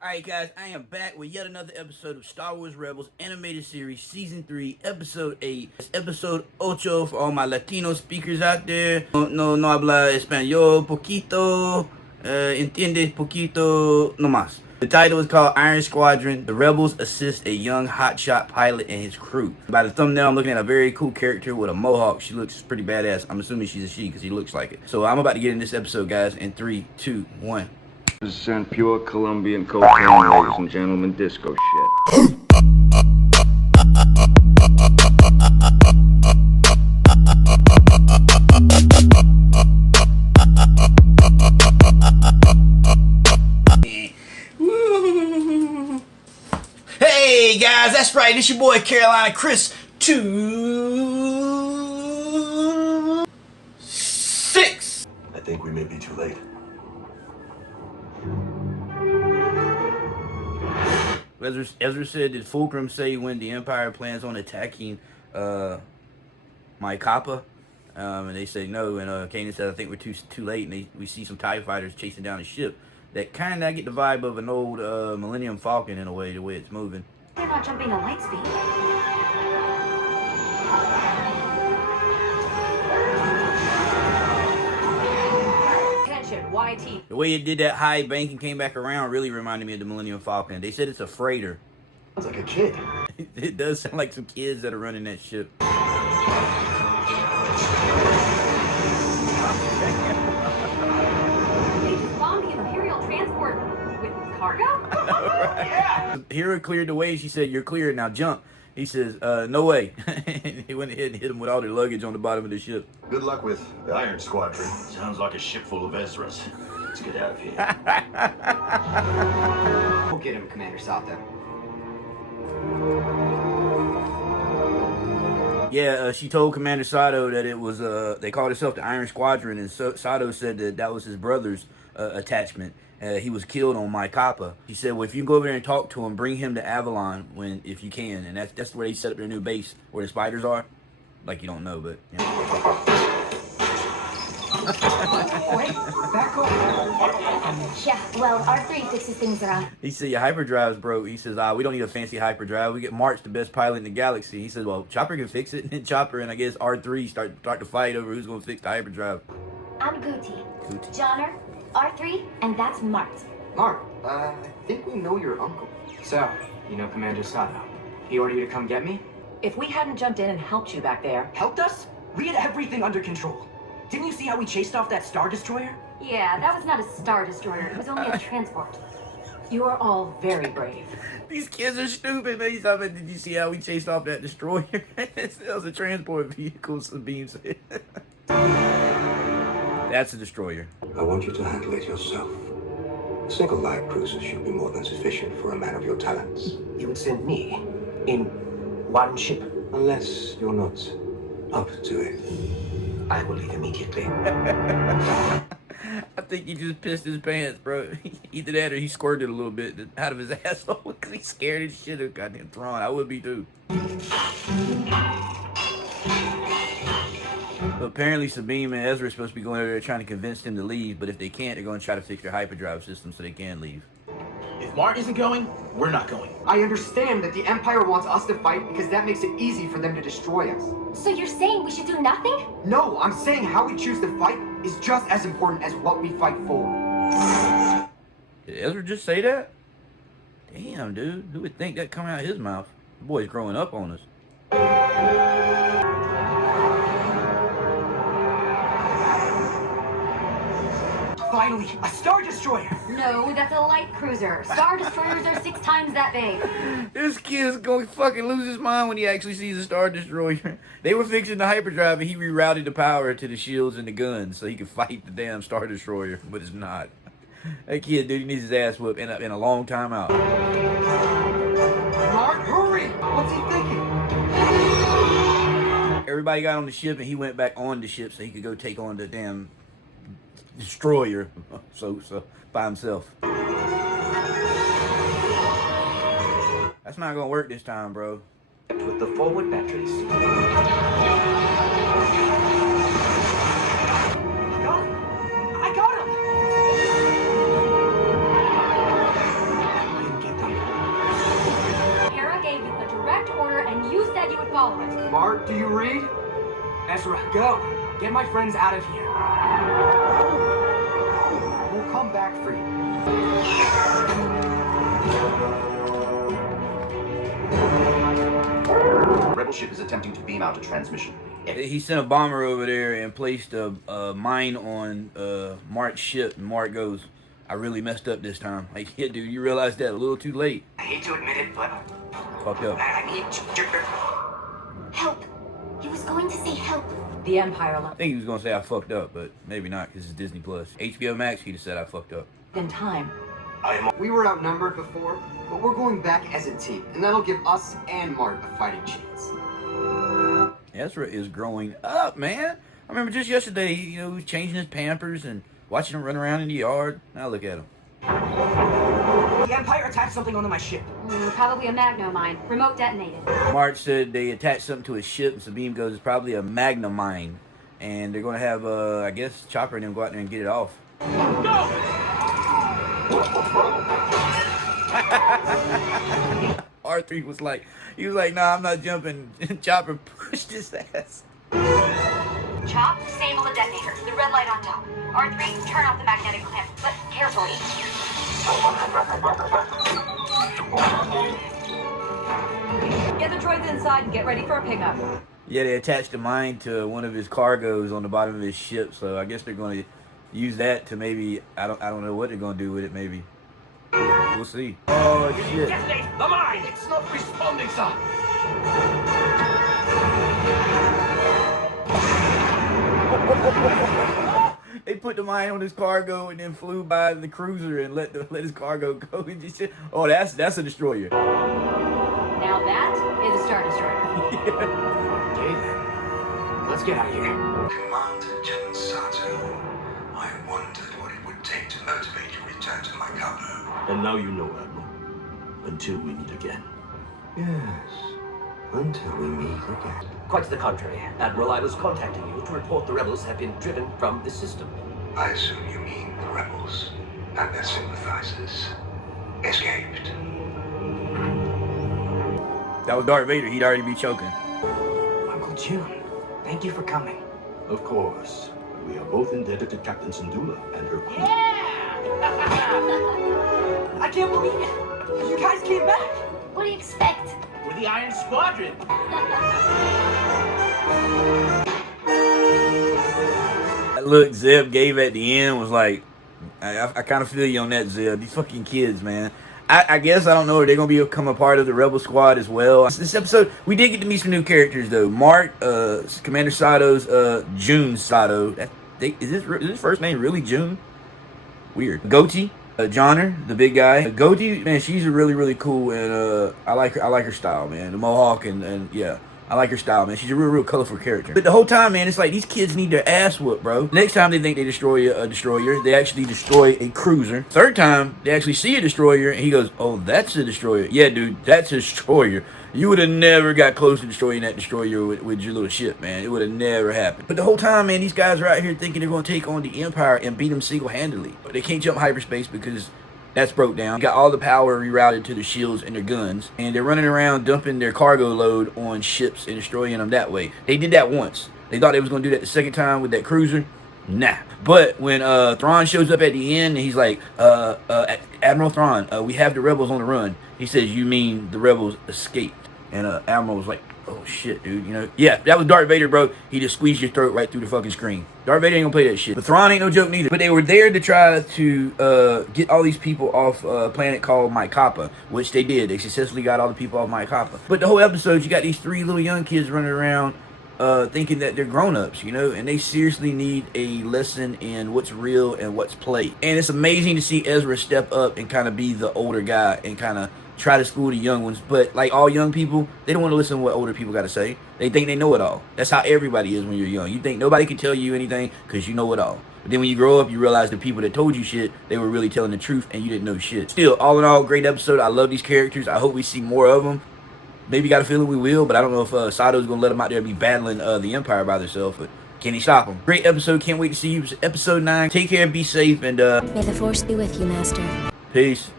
Alright guys, I am back with yet another episode of Star Wars Rebels Animated Series Season 3, Episode 8. It's Episode 8 for all my Latino speakers out there. No habla español poquito, entiende poquito nomás. The title is called Iron Squadron. The Rebels assist a young hotshot pilot and his crew. By the thumbnail, I'm looking at a very cool character with a mohawk. She looks pretty badass. I'm assuming she's a she because he looks like it. So I'm about to get in this episode, guys, in 3, 2, 1. Percent pure Colombian cocaine, ladies and gentlemen, disco shit. Hey guys, that's right. It's your boy Carolina Chris 6. I think we may be too late. Ezra said, did Fulcrum say when the Empire plans on attacking my Kappa? And they say no, and Kanan said, I think we're too late, and we see some TIE fighters chasing down a ship. That kind of, I get the vibe of an old Millennium Falcon in a way, the way it's moving. They're not jumping at light speed. YT. The way it did that high bank and came back around really reminded me of the Millennium Falcon. They said it's a freighter. Sounds like a kid. It does sound like some kids that are running that ship. They just bombed the Imperial transport with cargo? Right. Yeah. Hera cleared the way. She said, "You're cleared, now jump." He says, "No way." He went ahead and hit him with all their luggage on the bottom of the ship. Good luck with the Iron Squadron. Sounds like a ship full of Ezras. Let's get out of here. We'll get him, Commander Sato. Yeah, she told Commander Sato that it was, they called itself the Iron Squadron, and Sato said that that was his brother's attachment. He was killed on my Kappa. She said, well, if you go over there and talk to him, bring him to Avalon if you can. And that's where they set up their new base, where the spiders are. Like, you don't know, but, you know. Wait, back off. Yeah, well, R3 fixes things around. He said, your hyperdrive's broke. He says, we don't need a fancy hyperdrive. We get MART's the best pilot in the galaxy. He says, well, Chopper can fix it. And then Chopper and I guess R3 start to fight over who's going to fix the hyperdrive. I'm GOOTI. Johnner, R3, and that's MART. Mark, I think we know your uncle. So, you know Commander Sato. He ordered you to come get me? If we hadn't jumped in and helped you back there... Helped us? We had everything under control. Didn't you see how we chased off that Star Destroyer? Yeah, that was not a Star Destroyer. It was only a transport. You are all very brave. These kids are stupid, man. He's talking, did you see how we chased off that destroyer? That was a transport vehicle, Sabine said. That's a destroyer. I want you to handle it yourself. A single light cruiser should be more than sufficient for a man of your talents. You would send me in one ship? Unless you're not up to it. I will leave immediately. I think he just pissed his pants, bro. Either that or he squirted a little bit out of his asshole because he's scared as shit of goddamn Thrawn. I would be too. But apparently Sabine and Ezra are supposed to be going over there trying to convince them to leave, but if they can't, they're going to try to fix their hyperdrive system so they can leave. If MART isn't going, we're not going. I understand that the Empire wants us to fight because that makes it easy for them to destroy us. So you're saying we should do nothing? No, I'm saying how we choose to fight is just as important as what we fight for. Did Ezra just say that? Damn, dude. Who would think that coming out of his mouth? The boy's growing up on us. Finally, a Star Destroyer! No, that's a light cruiser. Star Destroyers are 6 times that big. This kid's going to fucking lose his mind when he actually sees a Star Destroyer. They were fixing the hyperdrive and he rerouted the power to the shields and the guns so he could fight the damn Star Destroyer, but it's not. That kid, dude, he needs his ass whooped in a long time out. Mark, hurry! What's he thinking? Everybody got on the ship and he went back on the ship so he could go take on the damn destroyer, so by himself. That's not gonna work this time, bro. With the forward batteries. I got him! follow it. Mart, do you read? Ezra, go. Get my friends out of here. We'll come back for you. Rebel ship is attempting to beam out a transmission. He sent a bomber over there and placed a mine on Mart's ship, and Mart goes, I really messed up this time. Like, yeah, dude, you realized that a little too late. I hate to admit it, but Fucked up. I need Help. He was going to say help. The Empire I think he was gonna say I fucked up, but maybe not because it's Disney Plus. HBO Max, he'd have said I fucked up. in time. We were outnumbered before, but we're going back as a team, and that'll give us and Mart a fighting chance. Ezra is growing up, man. I remember just yesterday, you know, he was changing his Pampers and watching him run around in the yard. Now look at him. The Empire attached something onto my ship. Probably a magno mine. Remote detonated. Mart said they attached something to his ship, and Sabine goes, it's probably a magna mine. And they're going to have, I guess, Chopper and them go out there and get it off. R3 was like, nah, I'm not jumping. Chopper pushed his ass. Chop, disable the detonator. The red light on top. R3, turn off the magnetic clamp, but carefully. Get the droids inside and get ready for a pickup. Yeah, they attached a mine to one of his cargoes on the bottom of his ship, so I guess they're going to use that to maybe, I don't know what they're going to do with it, maybe. We'll see. Oh, shit. Detonate the mine! It's not responding, sir! They put the mine on his cargo and then flew by the cruiser and let his cargo go. And just, oh, that's a destroyer. Now that is a Star Destroyer. Okay, let's get out of here. Commander General Sato, I wondered what it would take to motivate your return to my capital. And now you know, Admiral. Until we meet again. Yes, until we meet again. Quite to the contrary, Admiral. I was contacting you to report the rebels have been driven from the system. I assume you mean the rebels and their sympathizers escaped. That was Darth Vader. He'd already be choking. Uncle June, thank you for coming. Of course. We are both indebted to Captain Syndulla and her crew. I can't believe it! You guys came back! What do you expect? We're the Iron Squadron! That look Zeb gave at the end was like, I kind of feel you on that, Zeb. These fucking kids, man. I guess, I don't know, are they going to become a part of the Rebel Squad as well? This episode, we did get to meet some new characters, though. Mart, Commander SATO'S, June Sato. Is his first name really June? Weird. GOOTI, Johnner, the big guy. GOOTI, man, she's really, really cool, and I like her style, man. The mohawk, and yeah. I like her style, man. She's a real colorful character. But the whole time, man, it's like these kids need their ass whooped, bro. Next time they think they destroy a destroyer, they actually destroy a cruiser. Third time, they actually see a destroyer, and he goes, oh, that's a destroyer. Yeah, dude, that's a destroyer. You would have never got close to destroying that destroyer with your little ship, man. It would have never happened. But the whole time, man, these guys are out here thinking they're going to take on the Empire and beat them single-handedly. But they can't jump hyperspace because that's broke down. Got all the power rerouted to the shields and their guns, and they're running around dumping their cargo load on ships and destroying them that way. They did that once. They thought they was going to do that the second time with that cruiser. Nah. But when Thrawn shows up at the end, and he's like, Admiral Thrawn, we have the rebels on the run. He says, you mean the rebels escaped? And Admiral was like, oh shit, dude, you know? Yeah, that was Darth Vader, bro. He just squeezed your throat right through the fucking screen. Darth Vader ain't gonna play that shit. But Thrawn ain't no joke neither. But they were there to try to get all these people off a planet called Maikapa, which they did. They successfully got all the people off Maikapa. But the whole episode, you got these three little young kids running around thinking that they're grown-ups, you know, and they seriously need a lesson in what's real and what's play. And it's amazing to see Ezra step up and kind of be the older guy and kind of try to school the young ones. But like all young people, they don't want to listen to what older people got to say. They think they know it all. That's how everybody is when you're young. You think nobody can tell you anything because you know it all. But then when you grow up, you realize the people that told you shit, they were really telling the truth and you didn't know shit. Still, all in all, great episode. I love these characters. I hope we see more of them. Maybe got a feeling we will, but I don't know if Sato's going to let them out there be battling the Empire by themselves. But can he stop them? Great episode. Can't wait to see you. Episode 9. Take care. Be safe. And May the Force be with you, Master. Peace.